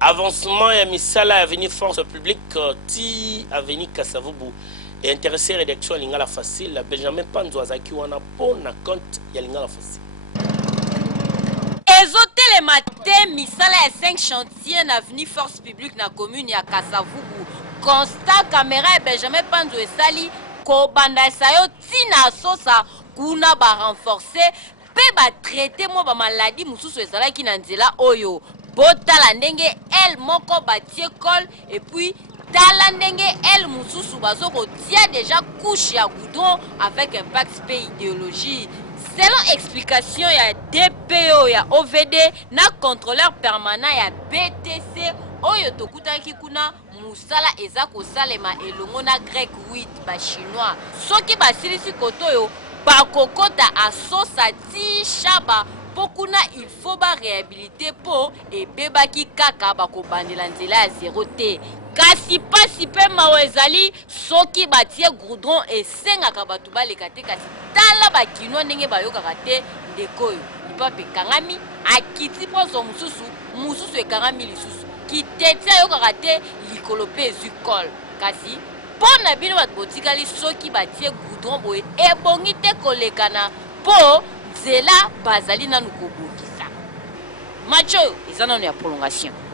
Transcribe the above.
Avancement ya misala avenir force publique ti avenir Kasavubu et intéressé rédaction à Lingala facile Benjamin Panzo azaki wana pona compte ya Lingala facile. Ezotelemate misala ya 5 chantiers na avenir force publique na commune ya Kasavubu. Constat caméra et Benjamin Panzo esali ko banda sayo tina sosa kuna ba renforcer pe ba traiter mo ba maladie mususu ezalaki na nzela oyo. Botala ndenge el moko batie col et puis tala ndenge el mususu bazoko tia déjà couche ya goudron avec impact pe idéologie. Selon explication ya DPO ya OVD na contrôleur permanent ya BTC oyo tokutaki kuna musala eza kosalema elongo na grec 8 ba chinois soki basilisi kotoyo bakokota asosa ti shaba pokuna il faut ba réhabiliter po ebebaki kaka bakobandela nzela ya zero te kasi pasi pe mawa ezali soki batie goudron esengaka bato baleka te kasi tala bakinois ndenge bayokaka te ndeko oyo lipape ekangami akiti poso mususu ekangami lisusu kitete ayokaka te likolo mpe ezwi col kasi mpo na bino bato botikali soki batie goudron boye ebongi te kolekana mpo nzela bazali nanu kobokisa match oyo eza nano ya prolongation.